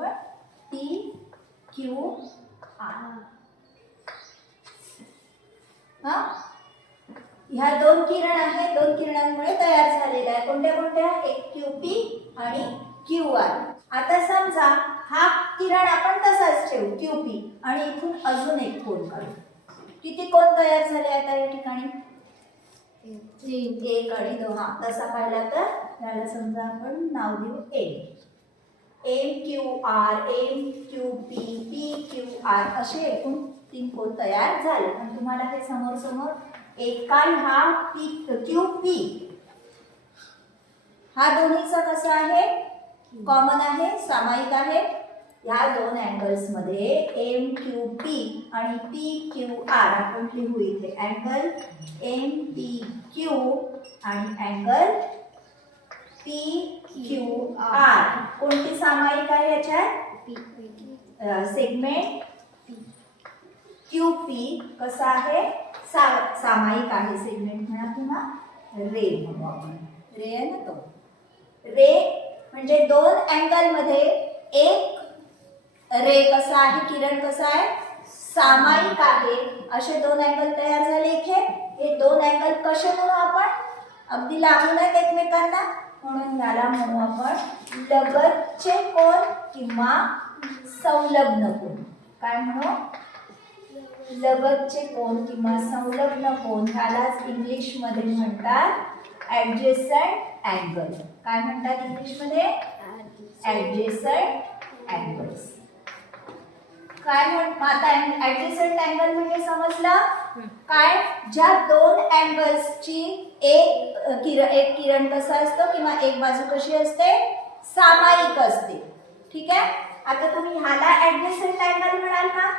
आपण P Q R. हा, ह्या दोन किरण आहेत, दोन किरणांमुळे तयार झालेला आहे. कोणत्या कोणत्या? एक QP आणि QR. आता समजा हा किरण आपण तसाच ठेवू QP आणि इथून अजून एक कोन काढू. किती कोन तयार झाले आता या ठिकाणी? एक आणि दोन. हा, तसा पाहिला तर याला समजा आपण नाव देऊ MQR, MQP, PQR असे एकूण 3 कोन तयार झाले. पण तुम्हाला हे समोर समोर एकाल हा QP हा दोन्हीचा कसा आहे? कॉमन आहे, सामायिक आहे. या दोन अँगल्स मध्ये MQP आणि PQR आपण लिहू इथे. अँगल MPQ आणि अँगल PQR. कोणती सामायिक आहे याच्यात? सेगमेंट QP कसा आहे? सामायिक आहे. सेगमेंट म्हणा किंवा रे म्हणू आपण. रे आहे ना तो. रे म्हणजे दोन अँगल मध्ये एक रे कसा आहे? किरण कसा आहे? सामायिक आहे. असे दोन अँगल तयार झाले इथे. हे दोन अँगल कसे म्हणू आपण? अगदी लागून आहेत एकमेकांना, म्हणून याला म्हणू आपण लगतचे कोन किंवा संलग्न कोन. काय म्हणू? लगतचे कोन किंवा संलग्न कोन. ह्यालाच इंग्लिश मध्ये म्हणतात ऍडजेसंट अँगल. काय म्हणतात इंग्लिश मध्ये? Adjacent angles. काय म्हणतात आता? ऍडजेसंट अँगल म्हणजे समजलं काय? ज्या दोन अँगल्सची एक किरण कसा असतो किंवा एक बाजू कशी असते? सामायिक असते. ठीक आहे. आता तुम्ही ह्याला ऍडजेसंट अँगल म्हणाल का?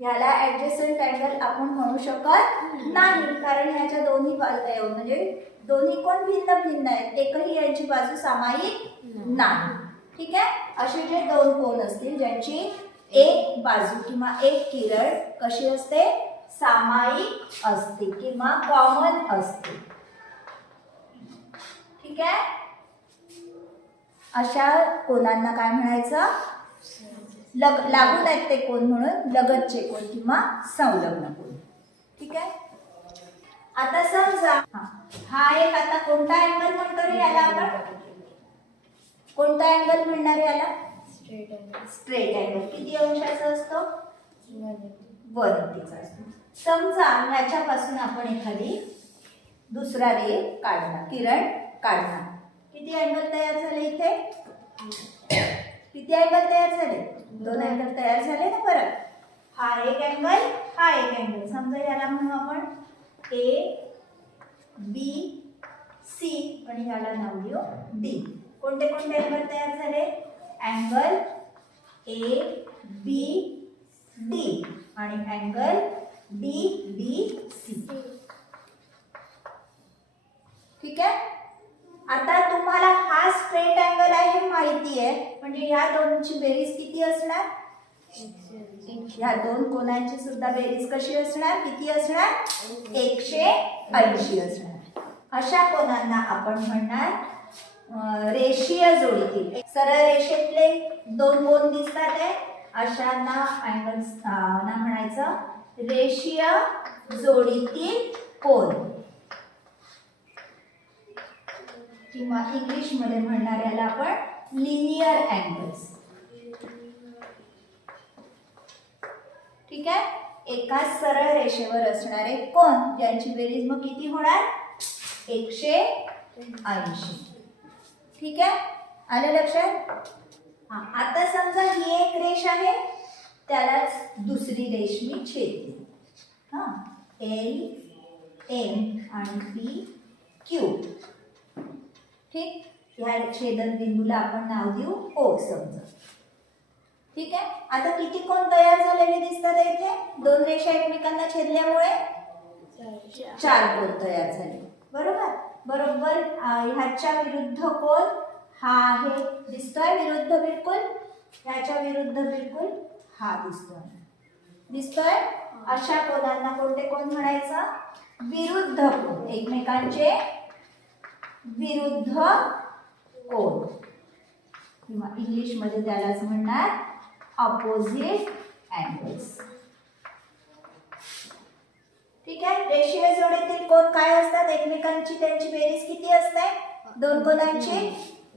ह्याला ऍडजेसंट अँगल आपण म्हणू शकत नाही, कारण ह्याच्या दोन्ही बाजू म्हणजे दोन्ही कोण भिन्न भिन्न आहेत. एकही यांची बाजू सामायिक नाही. ठीक आहे. असे जे दोन कोन असतील ज्यांची एक बाजू किंवा एक किरण कशी असते? सामायिक असते किंवा कॉमन असते. ठीक आहे. अशा कोनांना काय म्हणायचं? लागून आहेत ते कोन म्हणून लगतचे कोन किंवा संलग्न कोन. ठीक आहे. आता समजा हा एक, आता कोणता अँगल म्हणतो रे याला आपण? कोणता अँगल म्हणणार याला? Straight angle. किती अंशाचा असतो? 180चा असतो. समजा ह्याच्यापासून आपण एखादी दुसरा रे काढणार, किरण काढणार. किती अँगल तयार झाले इथे? किती अँगल तयार झाले? 2 अँगल तयार झाले ना परत. हा एक अँगल, हा एक अँगल. समजा याला म्हणू आपण ABC आणि याला नाव देऊ D. कोणते कोणते अँगल तयार झाले? अँगल ABD आणि अँगल DBC. ठीक आहे. आता तुम्हाला हा स्ट्रेट अँगल आहे हे माहिती आहे, म्हणजे ह्या दोनची बेरीज किती असणार? ह्या दोन कोनांची सुद्धा बेरीज कशी असणार? किती असणार? 180 असणार. अशा कोनांना आपण म्हणणार रेषीय जोडीतील. सरळ रेषेतले दोन कोन दिसतात आहे अशांना अँगल्स ना म्हणायचं रेषीय जोडीतील कोन किंवा इंग्लिश मध्ये म्हणणार याला आपण लिनियर अँगल्स. ठीक आहे. एकाच सरळ रेषेवर असणारे कोन ज्यांची बेरीज मग किती होणार? 180. ठीक आहे. आलं लक्षात? हा, आता समजा ही एक रेष आहे, त्यालाच दुसरी रेष मी छेदते. हा, L, M आणि P, Q. ठीक. ह्या छेदन बिंदूला आपण नाव देऊ O समजा. ठीक आहे. आता किती कोन तयार झालेले दिसतात इथे? दोन रेषा एकमेकांना छेदल्यामुळे 4 कोन तयार झाले. बरोबर. बरोबर ह्याच्या विरुद्ध कोन हा आहे दिसतोय विरुद्ध बिलकुल. ह्याच्या विरुद्ध बिलकुल हा दिसतोय. अशा कोनांना कोणते कोन म्हणायचं? विरुद्ध कोन. एकमेकांचे विरुद्ध कोन. किंवा इंग्लिशमध्ये त्यालाच म्हणणार ऑपोजिट अँगल्स. ठीक आहे. रेषीय जोडीतील कोन काय असतात? एकमेकांची त्यांची बेरीज किती असते? दोन कोनांची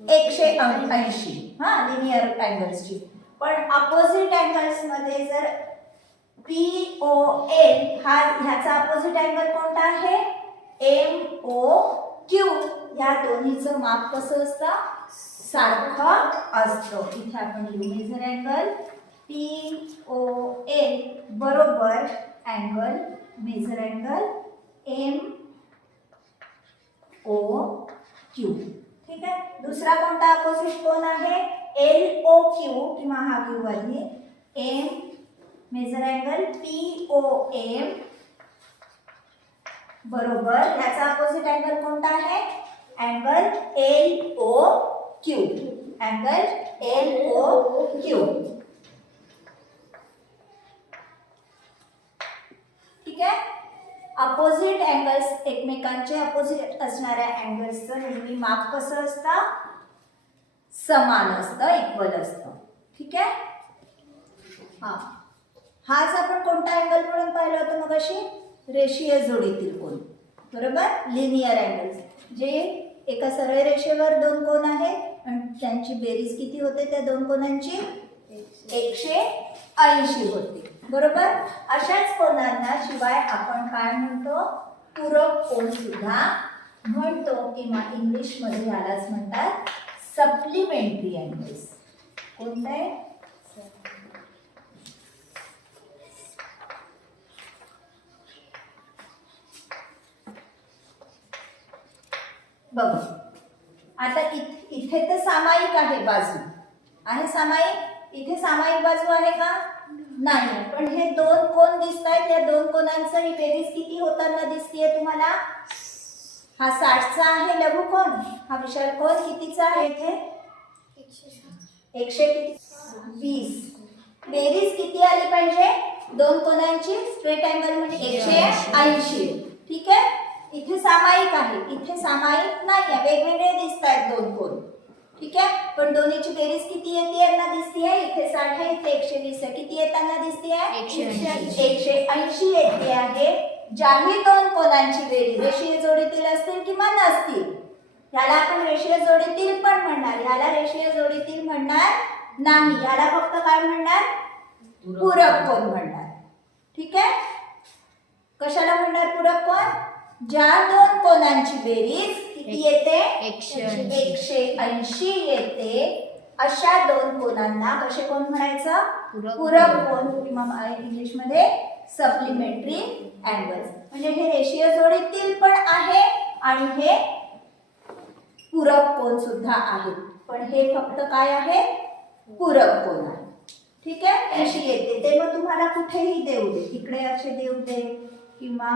180. हा, लिनियर अँगल्सची. पण ऑपोजिट अँगल्स मध्ये जर POL हा ह्याचा ऑपोजिट अँगल कोणता आहे? MOQ. या दोन्हीचं माप कसं असतं? सारखं असतं. इथे आपण लिहू मेजर अँगल POL बरोबर अँगल मेजर अँगल MOQ. ठीक आहे. दुसरा कोणता अपोजिट कोन आहे? LOQ किंवा हा घेऊ आधी M मेजर अँगल POM बरोबर याचा अपोजिट अँगल कोणता आहे? Angle LOQ. Angle LOQ. ठीक आहे. अपोजिट अँगल्स एकमेकांचे अपोजिट असणाऱ्या अँगल्सचं नेहमी माप कसं असतं? समान असतं, इक्वल असतं. ठीक आहे. हाच आपण कोणता अँगल म्हणून पाहिलं होतं मगाशी? रेषीय जोडीतील कोन. बरोबर. लिनियर अँगल्स जे एका सरळ रेषेवर दोन कोन आहेत आणि त्यांची बेरीज किती होते? त्या दोन कोनांची 180 होती. बरोबर. अशाच कोनांना शिवाय आपण काय म्हणतो? पूरक कोन सुद्धा म्हणतो किंवा इंग्लिश मध्ये यालाच म्हणतात सप्लिमेंटरी अँगल्स. कोणते? बघू. आता इथे तर सामायिक आहे बाजू. आहे सामायिक? इथे सामायिक बाजू आहे का? नाही. पण हे दोन कोन दिसतायत. या दोन कोनांचं ही बेरीज किती होताना दिसतीये तुम्हाला? हा 60चा आहे लघुकोन. हा विशाल कोन कितीचा आहे? इथे 120. बेरीज किती आली पाहिजे? दोन कोनांची स्ट्रेट अँगल म्हणजे 180. ठीक आहे. इथे सामायिक आहे, इथे सामायिक नाही आहे. वेगवेगळे दिसतायत दोन कोन. ठीक आहे. पण दोन्हीची बेरीज किती येते यांना दिसतीये? इथे 60 आहे, इथे 120 आहे. किती येताना दिसतीये? 180 येते आहे. ज्याही दोन कोनांची बेरीज रेषीय जोडीतील असतील किंवा नसतील याला आपण रेषीय जोडीतील पण म्हणणार. याला रेषीय जोडीतील म्हणणार नाही. याला फक्त काय म्हणणार? पूरक कोन म्हणणार. ठीक आहे. कशाला म्हणणार पूरक कोन? ज्या दोन कोनांची बेरीज किती येते? 180 येते. अशा दोन कोनांना कसे कोन म्हणायचं? पूरक कोन किंवा इंग्लिश मध्ये सप्लिमेंटरी अँगल्स. म्हणजे हे रेषीय जोडीतील पण आहे आणि हे पूरक कोन सुद्धा आहेत. पण हे फक्त काय आहे? पूरक कोन आहे. ठीक आहे. अशी येते ते मग तुम्हाला कुठेही देऊ दे. इकडे असे देऊ दे किंवा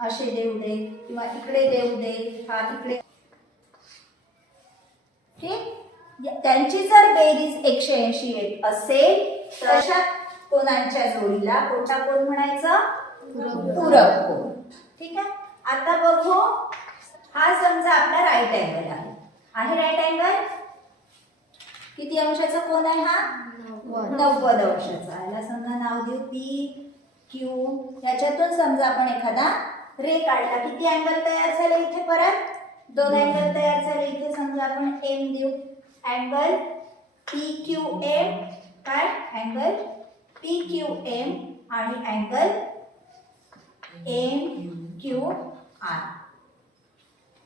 असे देऊ दे किंवा इकडे देऊ दे. हा इकडे. ठीक. त्यांची जर बेरीज 180 येत असेल तर अशा कोनांच्या जोडीला कोणता कोन म्हणायचा? पूरक कोन. ठीक आहे. आता बघू. हा समजा आपला राईट अँगल आहे. आहे राईट अँगल? किती अंशाचा कोन आहे हा? 90 अंशाचा. याला समजा नाव देऊ PQ. याच्यातून समजा आपण एखादा रे काढला. किती अँगल तयार झाले इथे? परत दोन अँगल तयार झाले. इथे समजा आपण M देऊ. Angle PQM. काय? अँगल PQM आणि अँगल MQR.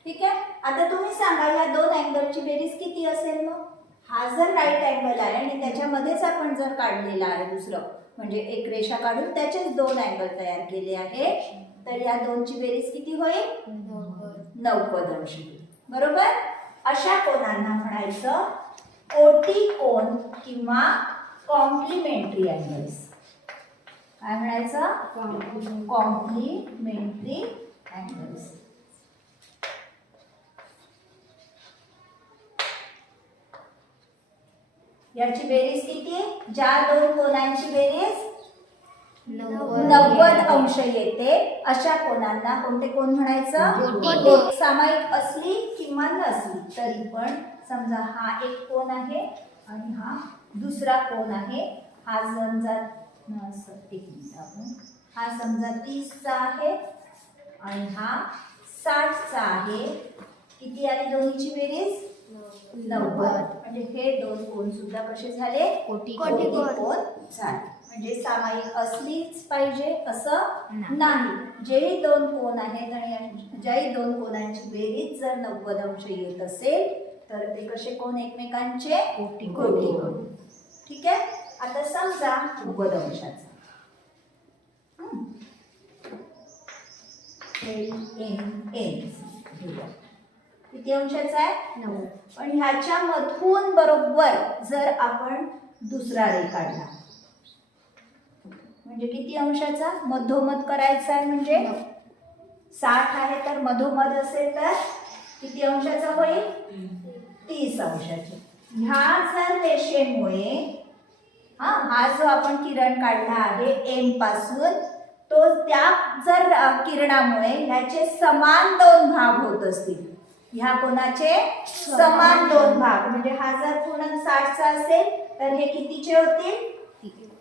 ठीक आहे. आता तुम्ही सांगा या दोन अँगलची बेरीज किती असेल मग? हा जर राईट अँगल आहे आणि त्याच्यामध्येच आपण जर काढलेला आहे दुसरं म्हणजे एक रेषा काढून त्याचेच दोन अँगल तयार केले आहे तर या दोनची बेरीज किती होईल? 90 अंश. बरोबर. अशा कोनांना म्हणायचं ओटी कोन किंवा कॉम्प्लिमेंटरी अँगल्स. काय म्हणायचं? Complementary angles. याची बेरीज किती? ज्या दोन कोनांची बेरीज 90 अंश येते अशा कोनांना कोणते कोन म्हणायचं? कोटी. सामायिक असली किंवा नसली तरी पण समजा हा एक कोन आहे आणि हा दुसरा कोन आहे. हा समजा एक मिनिट आपण हा समजा 30 चा आहे आणि हा 60 चा आहे. किती आली दोन्हीची बेरीज? 90. म्हणजे हे दोन कोन सुद्धा कसे झाले? कोटी कोन झाले. म्हणजे सामायिक असलीच पाहिजे असं नाही. जेही दोन कोन आहेत आणि ज्याही दोन कोनांची बेरीज जर 90 अंश येत असेल तर ते कसे कोन एकमेकांचे? कोटी कोन. ठीक आहे. आता समजा 90 अंशाचा किती अंशाचा आहे? 90. पण ह्याच्या मधून बरोबर जर आपण दुसरा रे काढला म्हणजे किती अंशाचा? मधोमध करायचा आहे. म्हणजे 60 आहे तर मधोमध असेल तर किती अंशाचा होईल? 30 अंशाचे. ह्या जर रेषेमुळे हा जो आपण किरण काढला आहे एम पासून तो त्या जर किरणामुळे ह्याचे समान दोन भाग होत असतील. ह्या कोणाचे? समान दोन भाग. म्हणजे हा जर पूर्ण 60 चा असेल तर हे कितीचे होतील?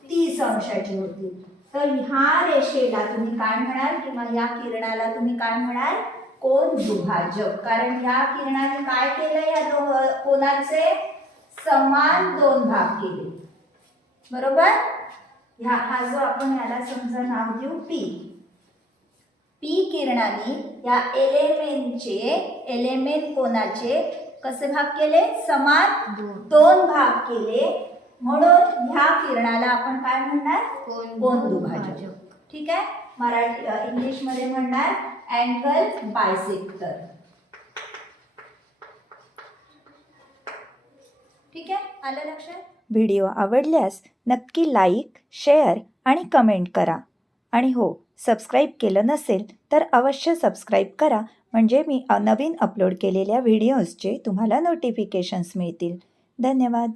30 अंशाचे होतील. तर ह्या रेषेला तुम्ही काय म्हणाल किंवा या किरणाला तुम्ही काय म्हणाल? कोन दुभाजक. कारण ह्या किरणाने काय केलं? या कोनाचे समान दोन भाग केले. बरोबर. हा जो आपण याला समजा नाव देऊ पी. पी किरणाने या एलेमेंट कोनाचे कसे भाग केले? समान दोन भाग केले. म्हणून ह्या किरणाला आपण काय म्हणणार? कोन दुभाजक. ठीक आहे. मराठी इंग्लिश मध्ये म्हणणार अँगल बायसेक्टर. ठीक आहे. आलं लक्षात? व्हिडिओ आवडल्यास नक्की लाईक, शेअर आणि कमेंट करा. आणि हो, सबस्क्राईब केलं नसेल तर अवश्य सबस्क्राईब करा म्हणजे मी नवीन अपलोड केलेल्या व्हिडिओजचे तुम्हाला नोटिफिकेशन्स मिळतील. धन्यवाद.